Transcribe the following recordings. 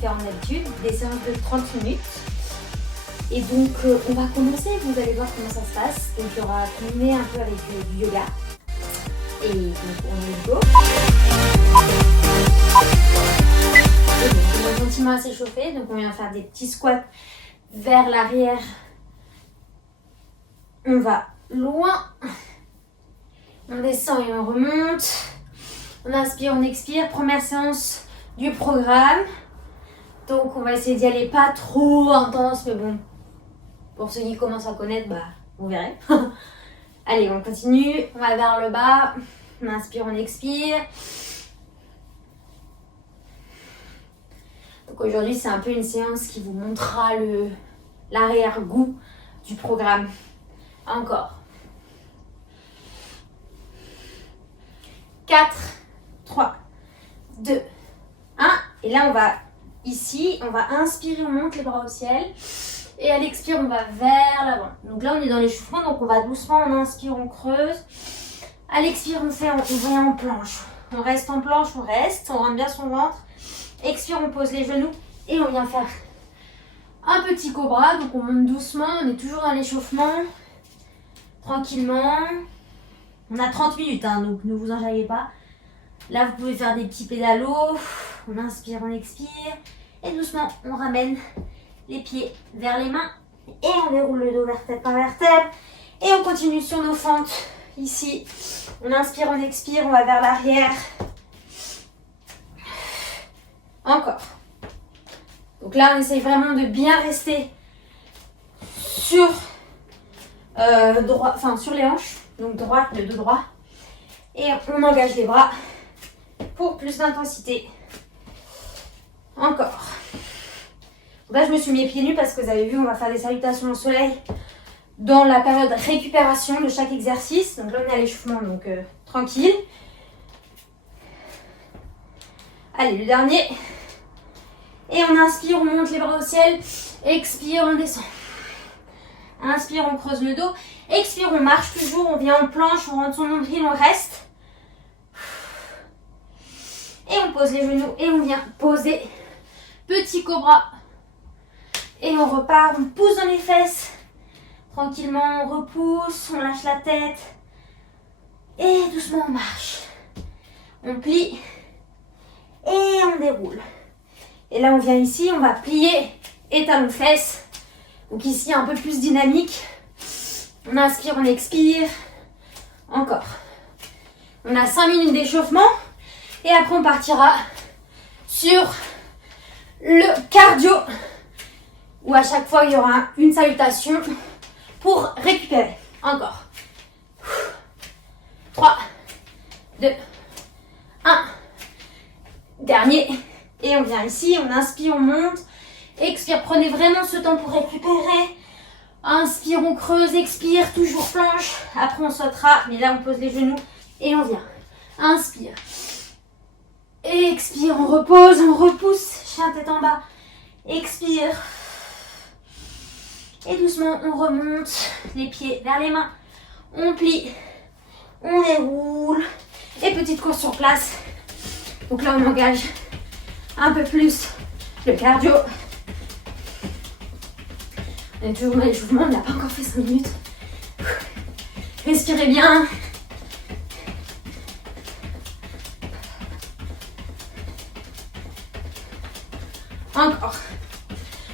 différentes d'habitude, des séances de 30 minutes. Et donc on va commencer, vous allez voir comment ça se passe. Donc il y aura combiné un peu avec du yoga. Et donc on est go. Et donc on va gentiment à s'échauffer. Donc on vient faire des petits squats vers l'arrière. On va loin. On descend et on remonte. On inspire, on expire. Première séance du programme. Donc on va essayer d'y aller pas trop intense, mais bon, pour ceux qui commencent à connaître, bah vous verrez. Allez, on continue, on va vers le bas, on inspire, on expire. Donc aujourd'hui c'est un peu une séance qui vous montrera l'arrière-goût du programme. Encore. 4, 3, 2, 1. Et là on va ici, on va inspirer, on monte les bras au ciel. Et à l'expire, on va vers l'avant. Donc là, on est dans l'échauffement, donc on va doucement, on inspire, on creuse. À l'expire, on vient en planche. On reste en planche, on reste, on rentre bien son ventre. Expire, on pose les genoux et on vient faire un petit cobra. Donc on monte doucement, on est toujours dans l'échauffement. Tranquillement. On a 30 minutes, hein, donc ne vous enjaillez pas. Là, vous pouvez faire des petits pédalos. On inspire, on expire. Et doucement, on ramène les pieds vers les mains. Et on déroule le dos vertèbre par vertèbre. Et on continue sur nos fentes. Ici, on inspire, on expire. On va vers l'arrière. Encore. Donc là, on essaye vraiment de bien rester sur, sur les hanches. Donc droite, le dos droit. Et on engage les bras pour plus d'intensité. Encore. Là, je me suis mis pieds nus parce que vous avez vu, on va faire des salutations au soleil dans la période récupération de chaque exercice. Donc là, on est à l'échauffement, donc tranquille. Allez, le dernier. Et on inspire, on monte les bras au ciel. Expire, on descend. Inspire, on creuse le dos. Expire, on marche toujours, on vient en planche, on rentre son nombril, on reste. Et on pose les genoux et on vient poser. Petit cobra. Et on repart, on pousse dans les fesses. Tranquillement, on repousse, on lâche la tête. Et doucement, on marche. On plie. Et on déroule. Et là, on vient ici, on va plier et talons-fesses. Donc ici, un peu plus dynamique. On inspire, on expire. Encore. On a 5 minutes d'échauffement. Et après, on partira sur le cardio. Où à chaque fois, il y aura une salutation pour récupérer. Encore. 3, 2, 1. Dernier. Et on vient ici, on inspire, on monte. Expire, prenez vraiment ce temps pour récupérer. Inspire, on creuse, expire, toujours planche. Après, on sautera, mais là, on pose les genoux et on vient. Inspire. Expire, on repose, on repousse. Chien tête en bas. Expire. Et doucement, on remonte les pieds vers les mains. On plie. On déroule. Et petite course sur place. Donc là, on engage un peu plus le cardio. On est toujours dans l'échauffement, on n'a pas encore fait 5 minutes. Respirez bien. Encore.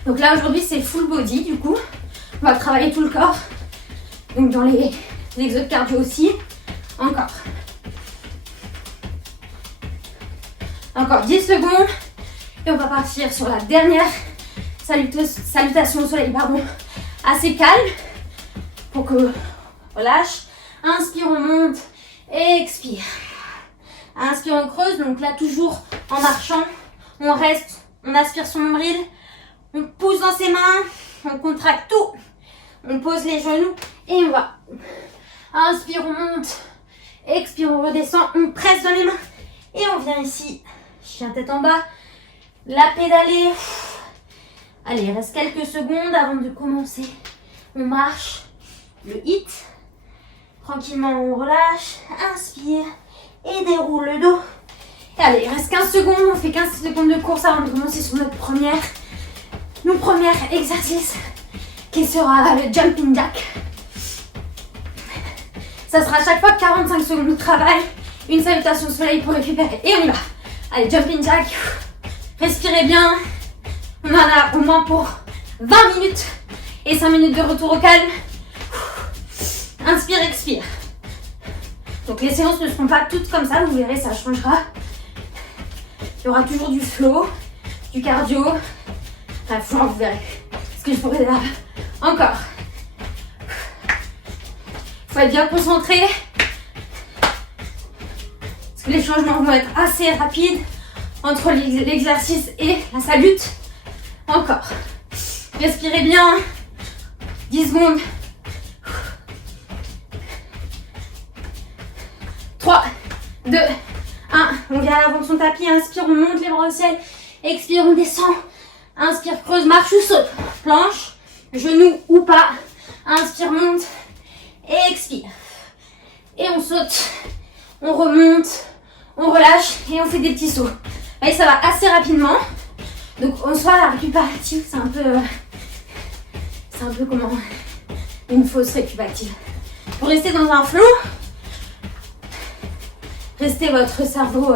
Donc là, aujourd'hui, c'est full body, du coup. On va travailler tout le corps. Donc dans les exos cardio aussi. Encore. Encore 10 secondes. Et on va partir sur la dernière salutation au soleil, pardon. Assez calme. Pour que on lâche. Inspire, on monte. Expire. Inspire, on creuse. Donc là, toujours en marchant. On reste. On aspire son nombril. On pousse dans ses mains. On contracte tout. On pose les genoux. Et on va. Inspire, on monte. Expire, on redescend. On presse dans les mains. Et on vient ici. Chien tête en bas. La pédaler. Allez, il reste quelques secondes avant de commencer. On marche. Le hit. Tranquillement, on relâche. Inspire. Et déroule le dos. Et allez, il reste 15 secondes. On fait 15 secondes de course avant de commencer sur notre premier exercice qui sera le jumping jack. Ça sera à chaque fois 45 secondes de travail, une salutation au soleil pour récupérer. Et on y va. Allez, jumping jack. Respirez bien. On en a au moins pour 20 minutes et 5 minutes de retour au calme. Inspire, expire. Donc les séances ne seront pas toutes comme ça, vous verrez, ça changera. Il y aura toujours du flow, du cardio. Bref, vous verrez ce que je pourrais faire. Encore. Il faut être bien concentré. Parce que les changements vont être assez rapides entre l'exercice et la salute. Encore. Respirez bien. 10 secondes. 3, 2, 1. On vient à l'avant de son tapis. Inspire, on monte les bras au ciel. Expire, on descend. Inspire, creuse, marche ou saute. Planche, genou ou pas. Inspire, monte. Et expire. Et on saute. On remonte. On relâche. Et on fait des petits sauts. Et ça va assez rapidement. Donc en soi, la récupérative, c'est un peu comment une fausse récupérative. Pour rester dans un flow, restez votre cerveau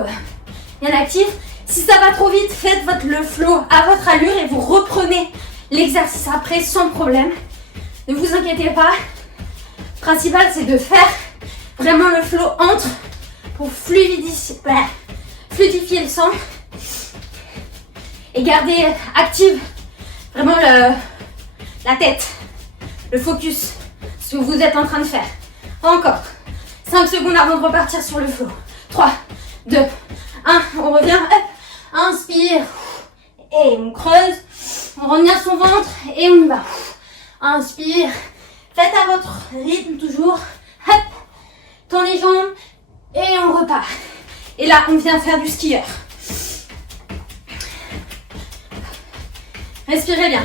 bien actif. Si ça va trop vite, faites le flow à votre allure et vous reprenez l'exercice après sans problème. Ne vous inquiétez pas. Le principal, c'est de faire vraiment le flow entre pour fluidifier le sang et garder active vraiment la tête, le focus, ce que vous êtes en train de faire. Encore 5 secondes avant de repartir sur le flow. 3, 2, 1, on revient, hop, inspire, et on creuse, on revient son ventre, et on y va. Inspire, faites à votre rythme toujours, hop, tend les jambes, et on repart. Et là, on vient faire du skieur. Respirez bien.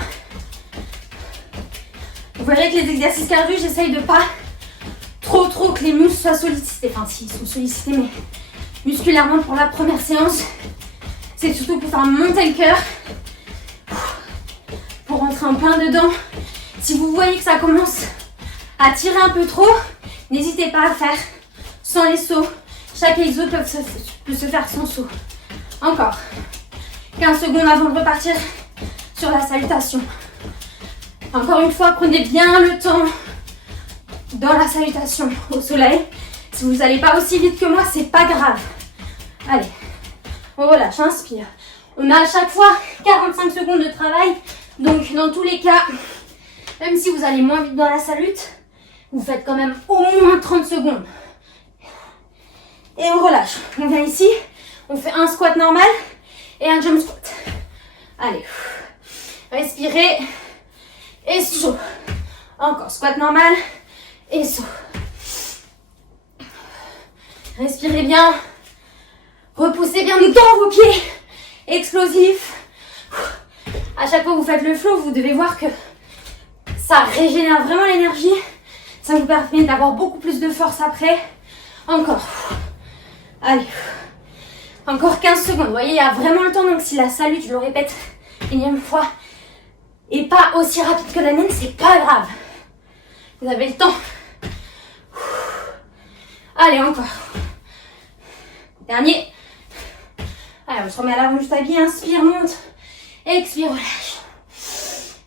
Vous verrez que les exercices cardio, j'essaye de pas trop que les muscles soient sollicités. Enfin, si, ils sont sollicités, mais musculairement pour la première séance, c'est surtout pour faire monter le cœur, pour rentrer en plein dedans. Si vous voyez que ça commence à tirer un peu trop, n'hésitez pas à faire sans les sauts. Chaque exo peut se faire sans saut. Encore 15 secondes avant de repartir sur la salutation. Encore une fois, prenez bien le temps dans la salutation au soleil. Si vous n'allez pas aussi vite que moi, c'est pas grave. Allez, on relâche, inspire. On a à chaque fois 45 secondes de travail. Donc dans tous les cas, même si vous allez moins vite dans la salute, vous faites quand même au moins 30 secondes. Et on relâche. On vient ici, on fait un squat normal et un jump squat. Allez, respirez et saut. Encore squat normal et saut. Respirez bien. Repoussez bien dans vos pieds. Explosif. À chaque fois que vous faites le flow, vous devez voir que ça régénère vraiment l'énergie. Ça vous permet d'avoir beaucoup plus de force après. Encore. Allez. Encore 15 secondes. Vous voyez, il y a vraiment le temps. Donc si la salute, je le répète une énième fois, et pas aussi rapide que la mienne, c'est pas grave. Vous avez le temps. Allez, encore. Dernier. Allez, on se remet à l'avant du tapis. Inspire, monte. Expire, relâche.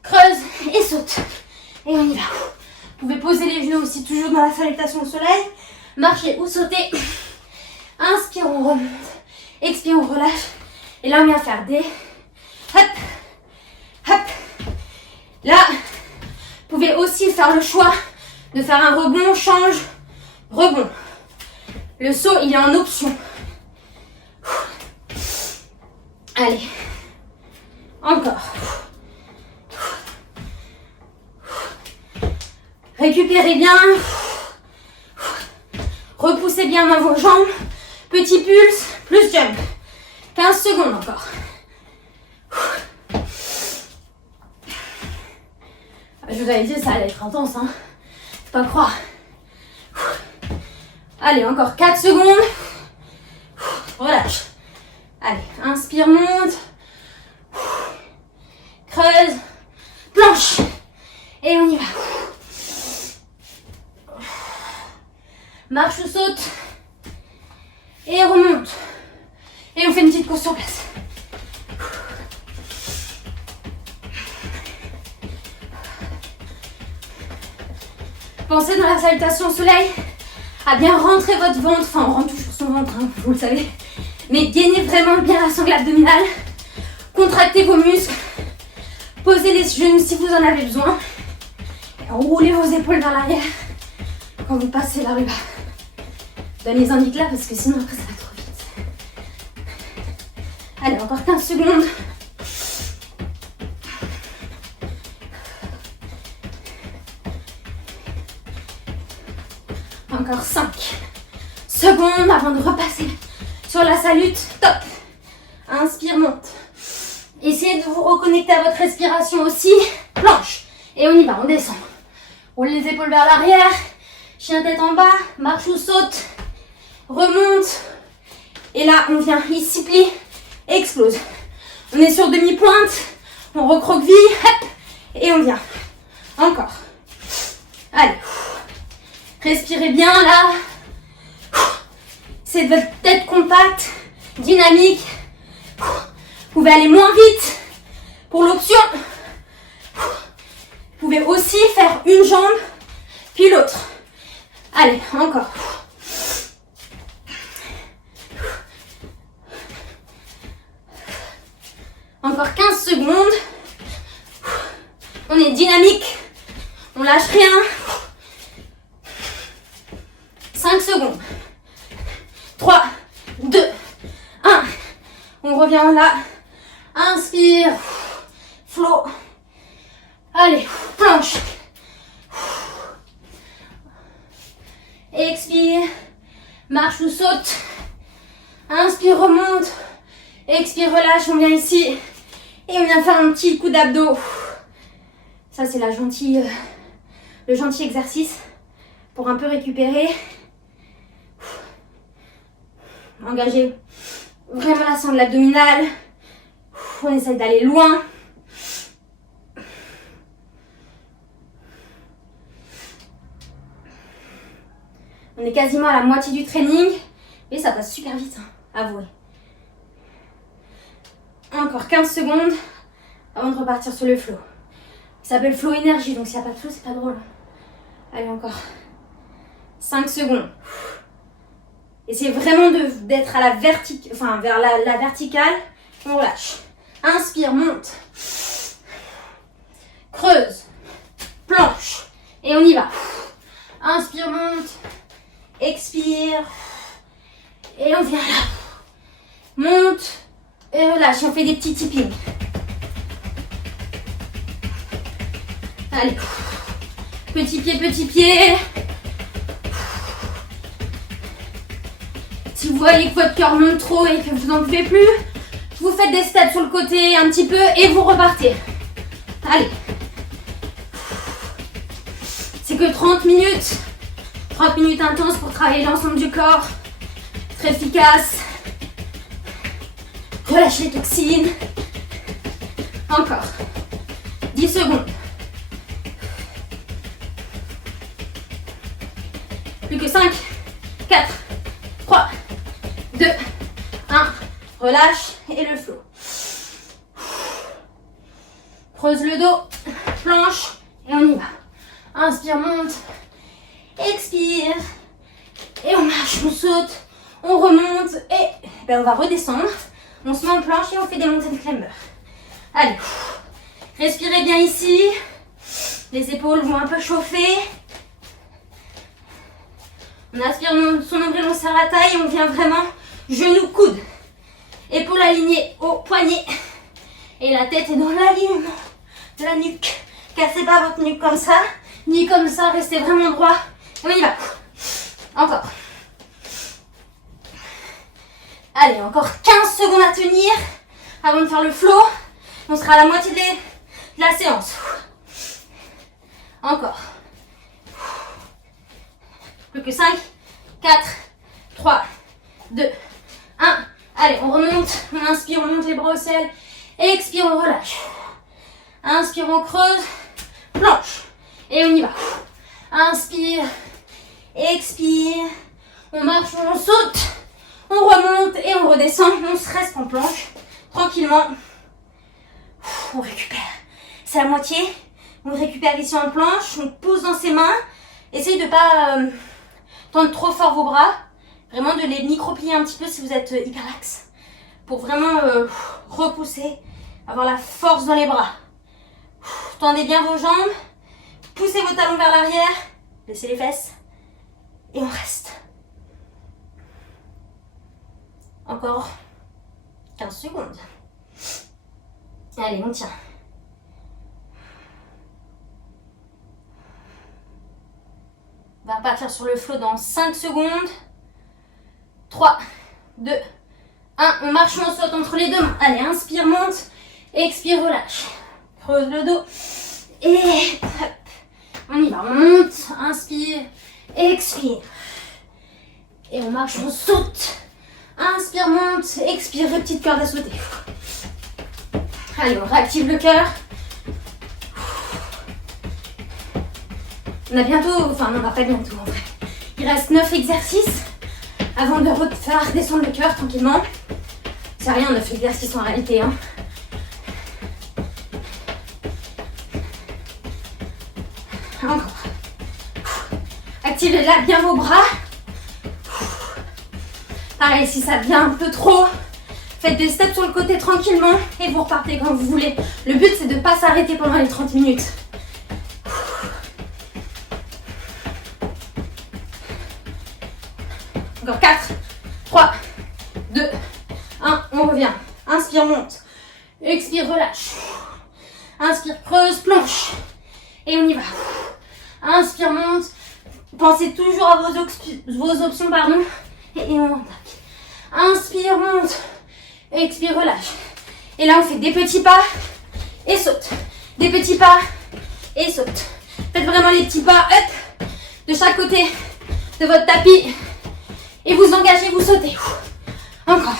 Creuse et saute. Et on y va. Vous pouvez poser les genoux aussi, toujours dans la salutation au soleil. Marcher ou sauter. Inspire, on remonte. Expire, on relâche. Et là, on vient faire des... Hop. Hop. Là, vous pouvez aussi faire le choix de faire un rebond, change, rebond. Le saut, il est en option. Allez. Encore. Récupérez bien. Repoussez bien dans vos jambes. Petit pulse, plus jump. 15 secondes encore. Je vous avais dit, ça allait être intense, hein. Faut pas croire. Allez, encore 4 secondes. Relâche. Allez, inspire, monte. Creuse. Planche. Et on y va. Marche ou saute. Et remonte. Et on fait une petite course sur place. Pensez dans la salutation au soleil à bien rentrer votre ventre. Enfin, on rentre toujours son ventre, hein, vous le savez. Mais gainez vraiment bien la sangle abdominale. Contractez vos muscles. Posez les genoux si vous en avez besoin. Et roulez vos épaules vers l'arrière quand vous passez vers le bas. Donnez-en vite là parce que sinon après ça va trop vite. Allez, encore 15 secondes. Encore 5 secondes avant de repasser sur la salute. Top. Inspire, monte. Essayez de vous reconnecter à votre respiration aussi. Planche. Et on y va, on descend. Roule les épaules vers l'arrière. Chien tête en bas. Marche ou saute. Remonte. Et là, on vient ici, plie. Explose. On est sur demi-pointe. On recroqueville. Hop. Et on vient. Encore. Allez. Respirez bien là. C'est votre tête compacte, dynamique. Vous pouvez aller moins vite pour l'option. Vous pouvez aussi faire une jambe, puis l'autre. Allez, encore. Encore 15 secondes. On est dynamique. On lâche rien. 5 secondes. 3, 2, 1. On revient là. Inspire. Flow. Allez, planche. Expire. Marche ou saute. Inspire, remonte. Expire, relâche. On vient ici. Et on vient faire un petit coup d'abdos. Ça, c'est le gentil exercice pour un peu récupérer. Engagez vraiment la sangle abdominale. On essaie d'aller loin. On est quasiment à la moitié du training. Et ça passe super vite, hein, avouez. Encore 15 secondes avant de repartir sur le flow. Ça s'appelle flow énergie, donc s'il n'y a pas de flow, c'est pas drôle. Allez, encore 5 secondes. Essayez vraiment d'être à la verticale, enfin vers la verticale. On relâche. Inspire, monte. Creuse. Planche. Et on y va. Inspire, monte. Expire. Et on vient là. Monte. Et relâche. On fait des petits tippings. Allez. Petit pied, petit pied. Si vous voyez que votre cœur monte trop et que vous n'en pouvez plus, vous faites des steps sur le côté un petit peu et vous repartez. Allez. C'est que 30 minutes. 30 minutes intenses pour travailler l'ensemble du corps. Très efficace. Relâchez les toxines. Encore. 10 secondes. Plus que 5, 4, 3, 2, 1. Relâche et le flow. Creuse le dos, planche et on y va. Inspire, monte, expire. Et on marche, on saute, on remonte et on va redescendre. On se met en planche et on fait des montées de climber. Allez, respirez bien ici. Les épaules vont un peu chauffer. On aspire son nombril, on serre la taille et on vient vraiment genou, coude. Épaules alignées au poignet. Et la tête est dans l'alignement de la nuque. Cassez pas votre nuque comme ça, ni comme ça, restez vraiment droit. Et on y va. Encore. Allez, encore 15 secondes à tenir avant de faire le flow. On sera à la moitié de la séance. Encore. Plus que 5, 4, 3, 2, 1. Allez, on remonte. On inspire, on monte les bras au ciel. Expire, on relâche. Inspire, on creuse. Planche. Et on y va. Inspire. Expire. On marche, on saute. On remonte et on redescend. On se reste en planche. Tranquillement. On récupère. C'est la moitié. On récupère ici en planche. On pousse dans ses mains. Essayez de ne pas tendre trop fort vos bras. Vraiment de les micro-plier un petit peu si vous êtes hyper lax. Pour vraiment repousser. Avoir la force dans les bras. Tendez bien vos jambes. Poussez vos talons vers l'arrière. Laissez les fesses. Et on reste. Encore 15 secondes. Allez, on tient. On va repartir sur le flow dans 5 secondes. 3, 2, 1. On marche ou on saute entre les deux mains. Allez, inspire, monte. Expire, relâche. Creuse le dos. Et hop. On y va, on monte. Inspire, expire. Et on marche, on saute. Inspire, monte. Expire, petite corde à sauter. Allez, on réactive le cœur. On a bientôt, enfin non, on n'a pas bientôt en vrai. Il reste 9 exercices avant de faire descendre le cœur tranquillement. C'est rien, 9 exercices en réalité. Hein. Encore. Activez là bien vos bras. Pareil, si ça devient un peu trop, faites des steps sur le côté tranquillement et vous repartez quand vous voulez. Le but, c'est de ne pas s'arrêter pendant les 30 minutes. Encore 4, 3, 2, 1. On revient. Inspire, monte. Expire, relâche. Inspire, creuse, planche. Et on y va. Inspire, monte. Pensez toujours à vos options, pardon. Et on attaque. Inspire, monte. Expire, relâche. Et là, on fait des petits pas et saute. Des petits pas et saute. Faites vraiment les petits pas, hop, de chaque côté de votre tapis. Et vous engagez, vous sautez. Encore.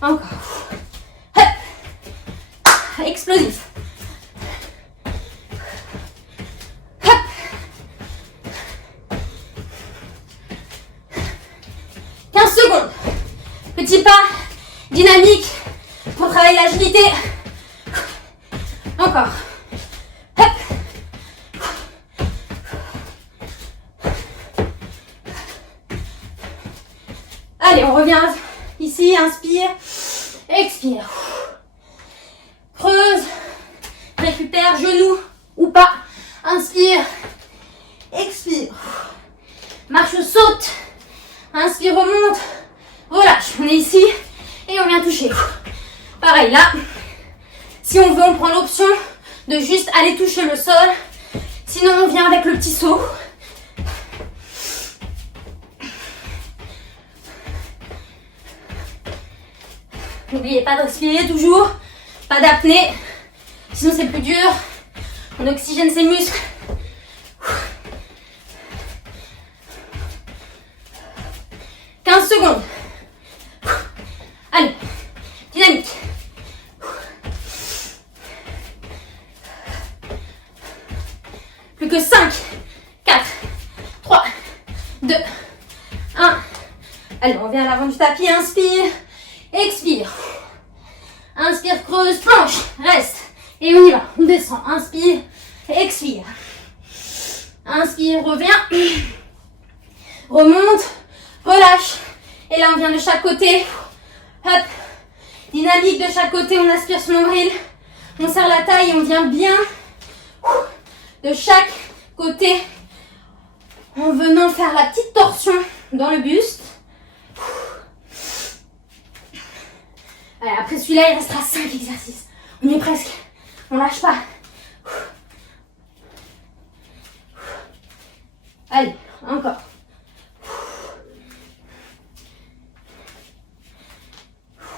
Encore. Hop. Explosif. Hop. 15 secondes. Petit pas dynamique pour travailler l'agilité. Encore. Hop. Allez, on revient ici, inspire, expire. Creuse, récupère, genou ou pas. Inspire, expire. Marche, saute. Inspire, remonte, relâche. On est ici et on vient toucher. Pareil, là, si on veut, on prend l'option de juste aller toucher le sol. Sinon, on vient avec le petit saut. N'oubliez pas de respirer toujours, pas d'apnée, sinon c'est plus dur. On oxygène ses muscles. « 15 secondes. Allez, dynamique. Plus que 5, 4, 3, 2, 1. Allez, on revient à l'avant du tapis, inspire. Expire. Inspire, creuse, planche. Reste. Et on y va. On descend. Inspire. Expire. Inspire, reviens. Remonte. Relâche. Et là, on vient de chaque côté. Hop. Dynamique de chaque côté. On aspire son nombril. On serre la taille et on vient bien de chaque côté en venant faire la petite torsion dans le buste. Allez, après celui-là, il restera 5 exercices. On y est presque. On lâche pas. Allez, encore.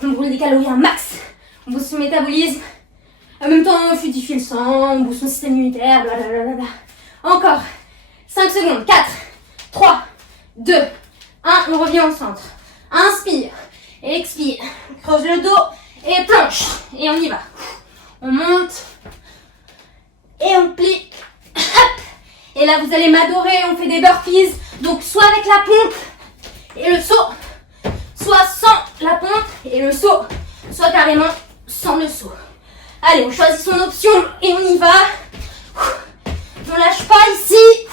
On brûle des calories un max. On booste son métabolisme. En même temps, on fluidifie le sang, on booste son système immunitaire, blablabla. Encore. 5 secondes. 4, 3, 2, 1, on revient au centre. Inspire, expire, creuse le dos et planche. Et on y va. On monte et on plie. Hop. Et là, vous allez m'adorer, on fait des burpees. Donc, soit avec la pompe et le saut, soit sans la pompe et le saut, soit carrément sans le saut. Allez, on choisit son option et on y va. On lâche pas ici.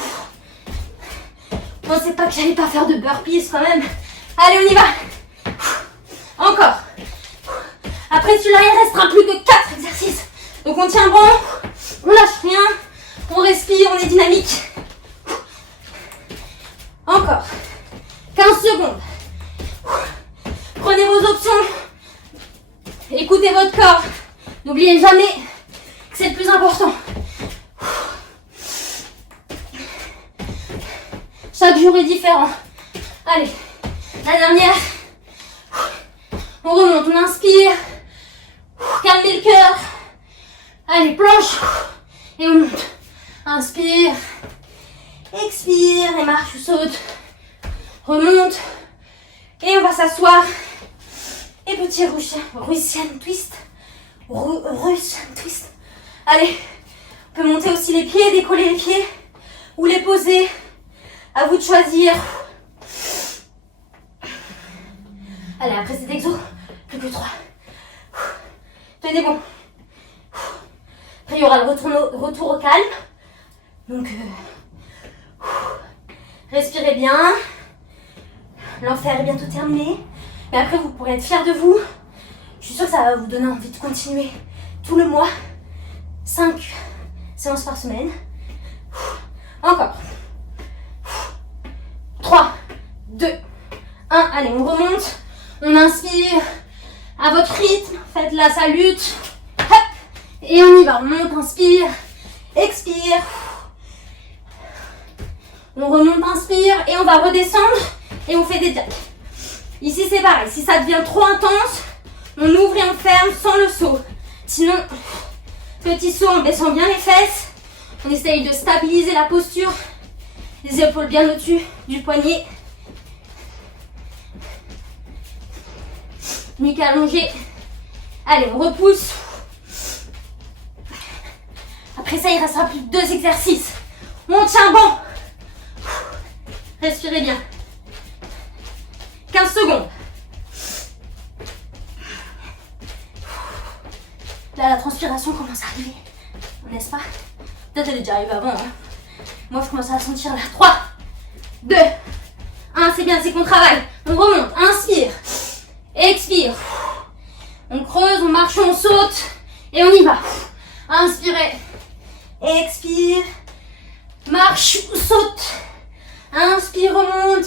Je pensais pas que j'allais pas faire de burpees quand même. Allez, on y va. Encore. Après celui-là, il ne restera plus que 4 exercices. Donc on tient bon, on lâche rien, on respire, on est dynamique. Encore. 15 secondes. Prenez vos options. Écoutez votre corps. N'oubliez jamais que c'est le plus important. Chaque jour est différent. Allez, la dernière. On remonte, on inspire. Calmez le cœur. Allez, planche. Et on monte. Inspire. Expire et marche ou saute. Remonte. Et on va s'asseoir. Et petit Russian twist. Russian twist. Allez, on peut monter aussi les pieds, décoller les pieds. Ou les poser. À vous de choisir. Allez, après cet exo, plus que 3. Tenez bon. Après, il y aura le retour au calme. Donc, respirez bien. L'enfer est bientôt terminé. Mais après, vous pourrez être fiers de vous. Je suis sûre que ça va vous donner envie de continuer tout le mois. 5 séances par semaine. Encore. 3, 2, 1. Allez, on remonte. On inspire à votre rythme. Faites la salute. Hop. Et on y va. On monte, inspire. Expire. On remonte, inspire. Et on va redescendre. Et on fait des jacks. Ici, c'est pareil. Si ça devient trop intense, on ouvre et on ferme sans le saut. Sinon, petit saut, on descend bien les fesses. On essaye de stabiliser la posture. Les épaules bien au-dessus du poignet. Nuque allongée. Allez, on repousse. Après ça, il restera plus que 2 exercices. On tient bon. Respirez bien. 15 secondes. Là, la transpiration commence à arriver. N'est-ce pas? Peut-être elle est déjà arrivée avant. Hein. Moi, je commence à la sentir là. 3, 2, 1. C'est bien, c'est qu'on travaille. On remonte. Inspire. Expire. On creuse, on marche, on saute. Et on y va. Inspirez. Expire. Marche ou saute. Inspire, remonte.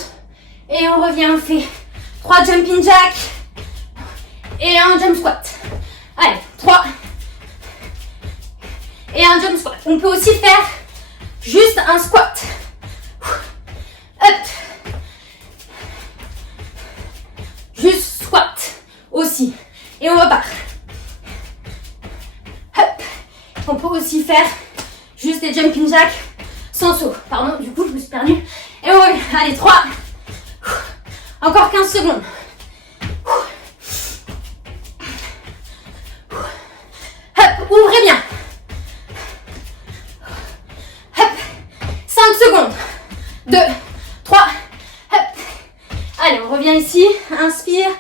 Et on revient, on fait 3 jumping jacks. Et un jump squat. Allez, 3. Et un jump squat. On peut aussi faire juste un squat. Hop. Juste squat aussi. Et on repart. Hop. On peut aussi faire juste des jumping jacks sans saut. Pardon, du coup, je me suis perdue. Et on revient. Allez, 3. Encore 15 secondes. Hop, ouvrez bien. Hop. 5 secondes. 2, 3. Hop. Allez, on revient ici. Inspire.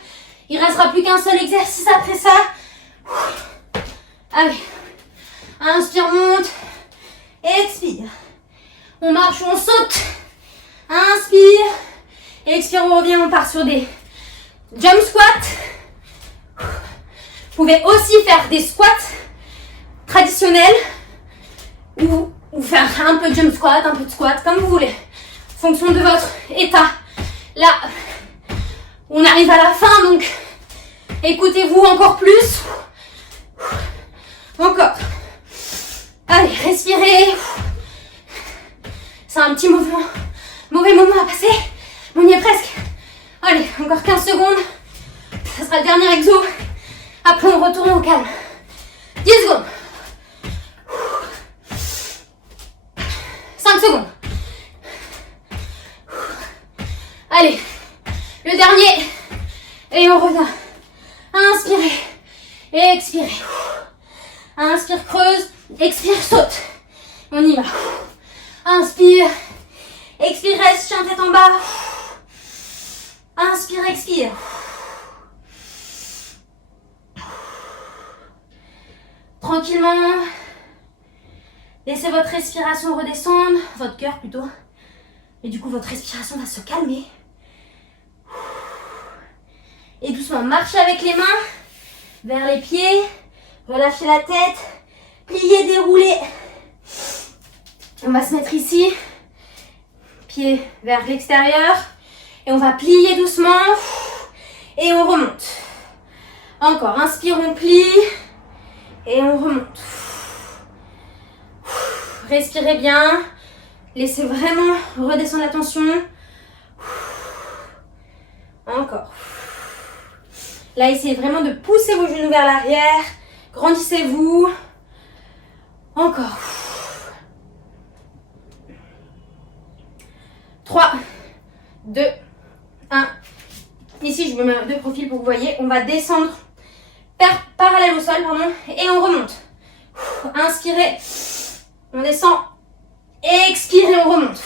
Il ne restera plus qu'un seul exercice après ça. Allez. Inspire, monte. Expire. On marche, on saute. Inspire. Expire, on revient, on part sur des jump squats. Vous pouvez aussi faire des squats traditionnels ou faire un peu de jump squat, un peu de squat, comme vous voulez. En fonction de votre état. Là, on arrive à la fin, donc écoutez-vous encore plus. Encore. Allez, respirez. C'est un petit mauvais moment à passer. On y est presque. Allez, encore 15 secondes. Ça sera le dernier exo. Après, on retourne au calme. 10 secondes. 5 secondes. Allez, le dernier. Et on revient. Inspirez. Expirez. Inspire, creuse. Expire, saute. On y va. Inspire. Expire, reste, chien tête en bas. Inspire, expire. Tranquillement. Laissez votre respiration redescendre. Votre cœur plutôt. Et du coup, votre respiration va se calmer. Et doucement, marchez avec les mains vers les pieds. Relâchez la tête. Pliez, déroulez. On va se mettre ici. Pieds vers l'extérieur. Et on va plier doucement. Et on remonte. Encore, inspire, on plie. Et on remonte. Respirez bien. Laissez vraiment redescendre la tension. Encore. Là, essayez vraiment de pousser vos genoux vers l'arrière. Grandissez-vous. Encore. 3, 2, 1. Ici, je me mets de profil pour que vous voyez. On va descendre parallèle au sol, pardon, et on remonte. Inspirez. On descend. Expirez, on remonte.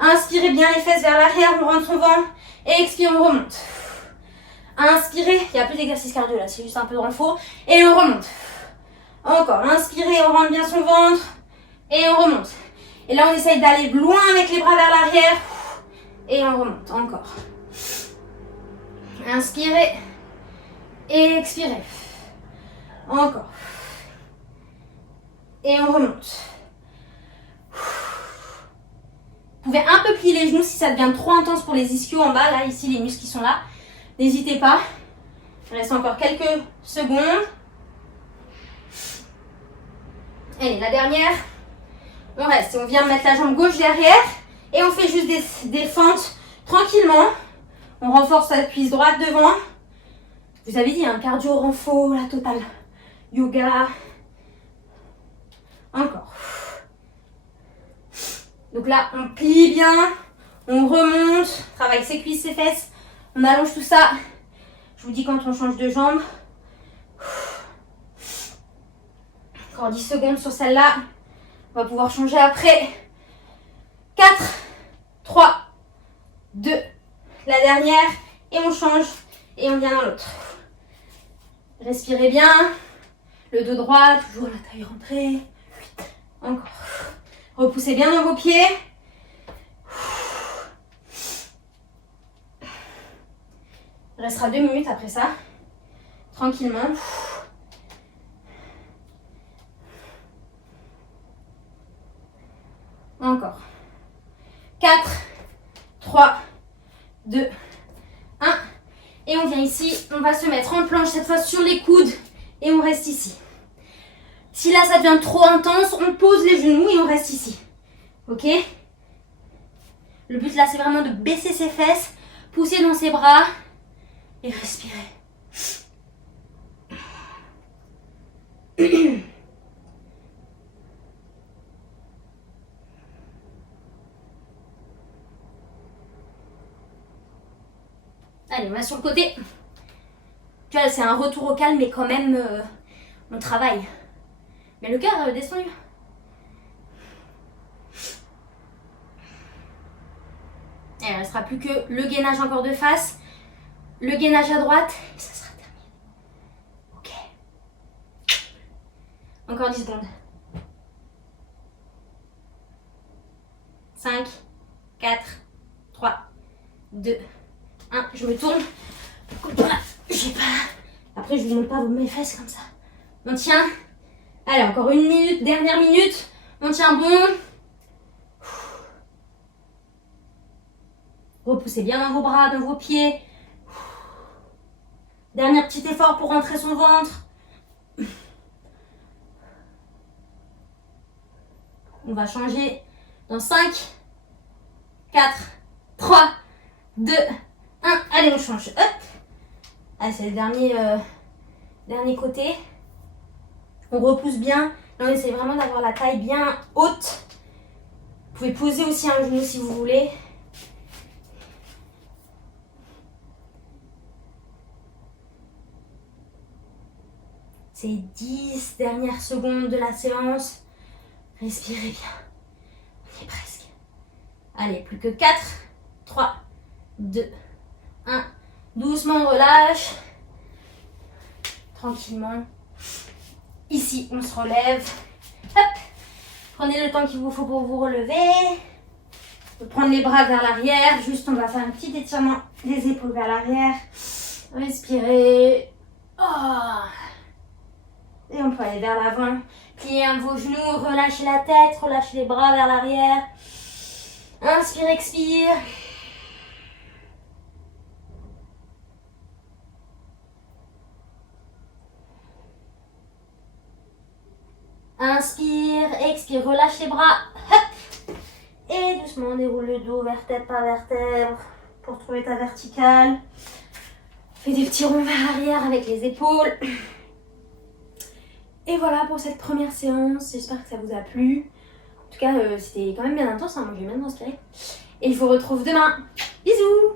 Inspirez bien les fesses vers l'arrière, on rentre son ventre. Expirez, on remonte. Inspirez, il n'y a plus d'exercice cardio là, c'est juste un peu de renfort. Et on remonte. Encore, inspirez, on rentre bien son ventre. Et on remonte. Et là, on essaye d'aller loin avec les bras vers l'arrière. Et on remonte, encore. Inspirez. Et expirez. Encore. Et on remonte. Vous pouvez un peu plier les genoux si ça devient trop intense pour les ischios en bas. Là, ici, les muscles qui sont là. N'hésitez pas. Il reste encore quelques secondes. Allez, la dernière. On reste et on vient mettre la jambe gauche derrière. Et on fait juste des fentes tranquillement. On renforce la cuisse droite devant. Vous avez dit, un cardio renfort, la totale. Yoga. Encore. Donc là, on plie bien. On remonte. Travaille ses cuisses, ses fesses. On allonge tout ça. Je vous dis quand on change de jambe. Encore 10 secondes sur celle-là. On va pouvoir changer après. 4, 3, 2, la dernière. Et on change. Et on vient dans l'autre. Respirez bien. Le dos droit, toujours la taille rentrée. Encore. Repoussez bien dans vos pieds. Il restera 2 minutes après ça. Tranquillement. Encore. 4, 3, 2, 1. Et on vient ici. On va se mettre en planche cette fois sur les coudes. Et on reste ici. Si là ça devient trop intense, on pose les genoux et on reste ici. Ok? Le but là c'est vraiment de baisser ses fesses, pousser dans ses bras et respirer. Allez, on va sur le côté. Tu vois, c'est un retour au calme, mais quand même, on travaille. Mais le cœur est descendu. Et il ne restera plus que le gainage encore de face, le gainage à droite, et ça sera terminé. Ok. Encore 10 secondes. 5, 4, 3, 2, 1. Je me tourne. Voilà. J'ai pas. Après, je ne vous montre pas mes fesses comme ça. On tient. Allez, encore 1 minute, dernière minute. On tient bon. Repoussez bien dans vos bras, dans vos pieds. Dernier petit effort pour rentrer son ventre. On va changer dans 5, 4, 3, 2, 1. Allez, on change. Hop. Allez, c'est le dernier côté. On repousse bien. Là, on essaie vraiment d'avoir la taille bien haute. Vous pouvez poser aussi un genou si vous voulez. ces 10 dernières secondes de la séance. Respirez bien. On y est presque. Allez, plus que 4, 3, 2, 1. Doucement, on relâche. Tranquillement. Ici, on se relève. Hop. Prenez le temps qu'il vous faut pour vous relever. Prendre les bras vers l'arrière. Juste, on va faire un petit étirement des épaules vers l'arrière. Respirez. Oh. Et on peut aller vers l'avant. Pliez un de vos genoux. Relâchez la tête. Relâchez les bras vers l'arrière. Inspire, expire. Inspire, expire, relâche les bras. Hop. Et doucement, on déroule le dos vertèbre par vertèbre pour trouver ta verticale. Fais des petits ronds vers l'arrière avec les épaules. Et voilà pour cette première séance. J'espère que ça vous a plu. En tout cas, c'était quand même bien intense. Moi, j'ai bien transpiré. Et je vous retrouve demain. Bisous!